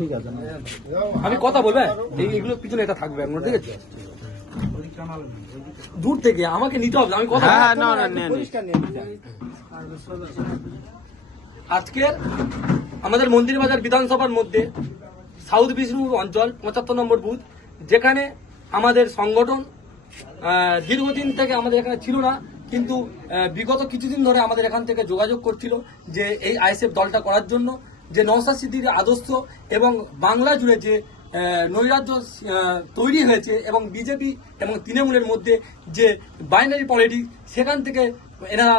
ঠিক আছে, আমি কথা বলবে এইগুলো পিছনে এটা থাকবে এখন, ঠিক আছে? দূর থেকে আমাকে নিতে হবে, আমি কথা পরিষ্কার নিয়ে নিতে চাই। আজকের আমাদের মন্দিরবাজার বিধানসভার মধ্যে সাউথ বিষ্ণুপুর অঞ্চল 75 নম্বর বুথ, যেখানে আমাদের সংগঠন দীর্ঘদিন থেকে আমাদের এখানে ছিল না, কিন্তু বিগত কিছুদিন ধরে আমাদের এখান থেকে যোগাযোগ করছিল যে এই আইএসএফ দলটা করার জন্য, যে নওশাদ সিদ্দিকীর আদর্শ এবং বাংলা জুড়ে যে নৈরাজ্য তৈরি হয়েছে এবং বিজেপি এবং তৃণমূলের মধ্যে যে বাইনারি পলিটিক্স, সেখান থেকে এনারা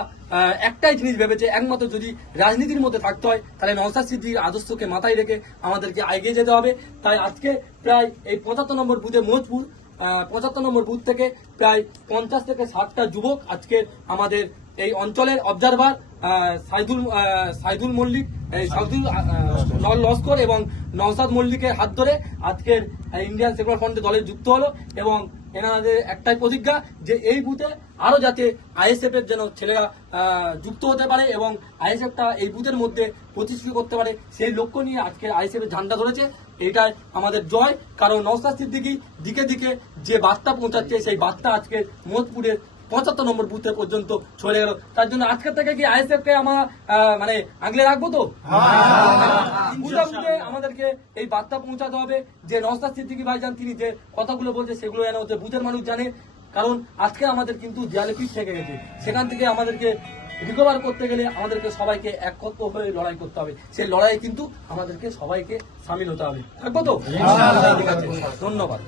একটাই জিনিস ভেবেছে, একমাত্র যদি রাজনীতির মধ্যে থাকতে হয় তাহলে নওশাদ সিদ্দিকীর আদর্শকে মাথায় রেখে আমাদেরকে এগিয়ে যেতে হবে। তাই আজকে প্রায় এই 75 নম্বর বুথে মজপুর 75 নম্বর বুথ থেকে প্রায় 50 থেকে 60টা যুবক আজকে আমাদের এই অঞ্চলের অবজারভার সাইদুল মল্লিক, লস্কর এবং নওশাদ মল্লিকের হাত ধরে আজকের ইন্ডিয়ান সেকুলার ফ্রন্টের দলে যুক্ত হলো এবং এনাদের একটাই প্রতিজ্ঞা যে এই বুথে আরো যাতে আইএসএফ এর যেন ছেলেরা যুক্ত হতে পারে এবং আইএসএফটা এই বুথের মধ্যে প্রতিষ্ঠিত করতে পারে, সেই লক্ষ্য নিয়ে আজকে আইএসএফ এর ঝান্ডা ধরেছে। এটাই আমাদের জয়, কারণ নওশাদ সিদ্দিকী দিকে দিকে যে বার্তা পৌঁছাচ্ছে সেই বার্তা আজকে মোদপুরের 75 নম্বর বুথে পর্যন্ত চলে গেল। তার জন্য আজকের থেকে কি আইএসএফ কে আমরা মানে আগলে রাখবো তো? বুঝে বুঝে আমাদেরকে এই বার্তা পৌঁছাতে হবে যে নওশাদ সিদ্দিকী ভাইজান তিনি যে কথাগুলো বলছে সেগুলো যেন বুথের মানুষ জানে, কারণ আজকে আমাদের কিন্তু দেয়ালে পিঠ থেকে গেছে, সেখান থেকে আমাদেরকে রিকভার করতে গেলে আমাদেরকে সবাইকে একত্র হয়ে লড়াই করতে হবে, সেই লড়াই কিন্তু আমাদেরকে সবাইকে সামিল হতে হবে। থাকবো তো? ধন্যবাদ।